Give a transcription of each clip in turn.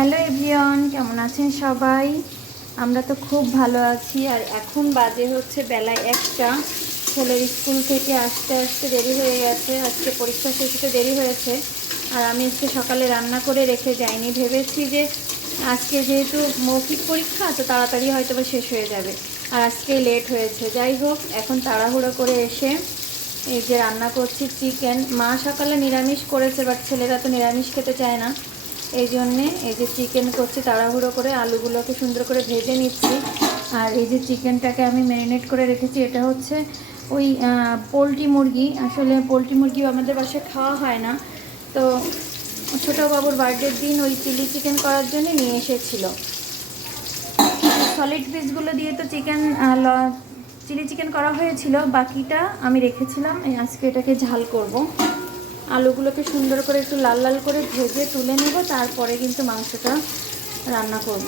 Hello everyone, কেমন আছেন সবাই? আমরা তো খুব ভালো আছি আর এখন বাজে হচ্ছে বেলায় একটা। ছেলের স্কুল থেকে আসতে আসতে দেরি হয়ে গেছে, আজকে পরীক্ষা শেষ দেরি হয়েছে। আর আমি আজকে সকালে রান্না করে রেখে যাইনি। ভেবেছি যে আজকে যেহেতু মৌখিক পরীক্ষা, তো তাড়াতাড়ি হয়তো বা শেষ হয়ে যাবে। আর আজকে লেট হয়েছে। যাই হোক, এখন তাড়াহুড়ো করে এসে এই যে রান্না করছি, চিকেন। মা সকালে নিরামিষ করেছে, বাট ছেলেরা তো নিরামিষ খেতে চায় না। এই জন্যে এই যে চিকেন করছি, তাড়াহুড়ো করে আলুগুলোকে সুন্দর করে ভেজে নিচ্ছি। আর এই যে চিকেনটাকে আমি ম্যারিনেট করে রেখেছি, এটা হচ্ছে ওই পোলট্রি মুরগি। আসলে পোলট্রি মুরগি আমাদের বাসায় খাওয়া হয় না। তো ছোটো বাবুর বার্থডের দিন ওই চিলি চিকেন করার জন্য নিয়ে এসেছিল। সলিড পিসগুলো দিয়ে তো চিকেন চিলি চিকেন করা হয়েছিল। বাকিটা আমি রেখেছিলাম আজকে এটাকে ঝাল করব। আলুগুলোকে সুন্দর করে একটু লাল লাল করে ভেজে তুলে নেব, তারপরে কিন্তু মাংসটা রান্না করব।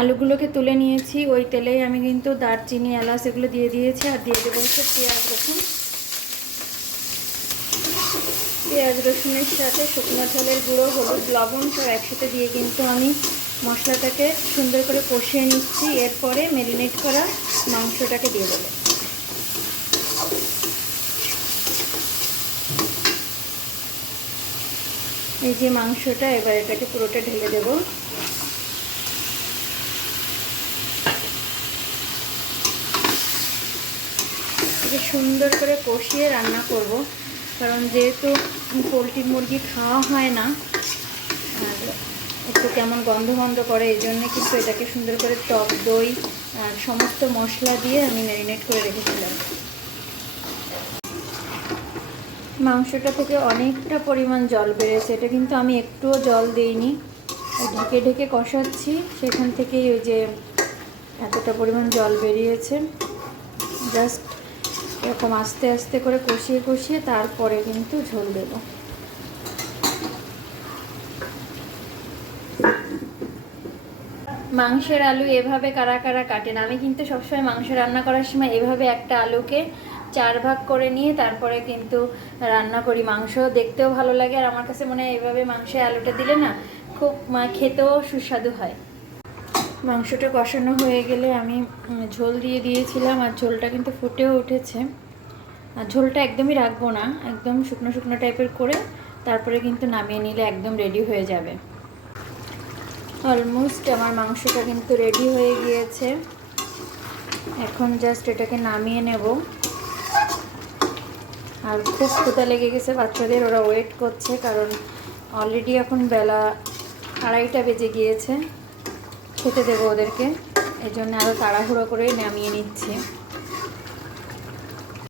আলুগুলোকে তুলে নিয়েছি, ওই তেলেই আমি কিন্তু দারচিনি, এলাচ এগুলো দিয়ে দিয়েছি, আর দিয়ে দেবো হচ্ছে পেঁয়াজ রসুন। পেঁয়াজ রসুনের সাথে শুকনো ঝালের গুঁড়ো, হলুদ, লবণ সব একসাথে দিয়ে কিন্তু আমি মশলাটাকে সুন্দর করে কষিয়ে নিচ্ছি। এরপরে ম্যারিনেট করা মাংসটাকে দিয়ে দেবো। এই যে মাংসটা, এবার এটাকে পুরোটা ঢেলে দেব। সুন্দর করে কষিয়ে রান্না করব, কারণ যেহেতু পোলট্রি মুরগি খাওয়া হয় না একটু কেমন গন্ধ গন্ধ করে, এই জন্যে কিন্তু এটাকে সুন্দর করে টক দই আর সমস্ত মশলা দিয়ে আমি ম্যারিনেট করে রেখেছিলাম। মাংসটা থেকে অনেকটা পরিমাণ জল বেড়েছে। এটা কিন্তু আমি একটুও জল দিইনি। ঢেকে ঢেকে কষাচ্ছি। সেখান থেকেই ওই যে এতটা পরিমাণ জল বেরিয়েছে। জাস্ট এরকম আস্তে আস্তে করে কষিয়ে কষিয়ে তারপরে কিন্তু ঝোল দেবো। মাংসের আলু এভাবে কারা কারা কাটেন? আমি কিন্তু সবসময় মাংস রান্না করার সময় এভাবে একটা আলুকে চার ভাগ করে নিয়ে তারপরে কিন্তু রান্না করি। মাংস দেখতেও ভালো লাগে আর আমার কাছে মনে হয় এইভাবে মাংসে আলুটা দিলে না খুব খেতেও সুস্বাদু হয়। মাংসটা কষানো হয়ে গেলে আমি ঝোল দিয়ে দিয়েছিলাম আর ঝোলটা কিন্তু ফুটেও উঠেছে। আর ঝোলটা একদমই রাখব না, একদম শুকনো শুকনো টাইপের করে তারপরে কিন্তু নামিয়ে নিলে একদম রেডি হয়ে যাবে। অলমোস্ট আমার মাংসটা কিন্তু রেডি হয়ে গিয়েছে। এখন জাস্ট এটাকে নামিয়ে নেব। আর খুব ক্ষুতা লেগে গেছে বাচ্চাদের, ওরা ওয়েট করছে কারণ অলরেডি এখন বেলা আড়াইটা বেজে গিয়েছে। খেতে দেবো ওদেরকে এই জন্য আরও তাড়াহুড়ো করে নামিয়ে নিচ্ছি।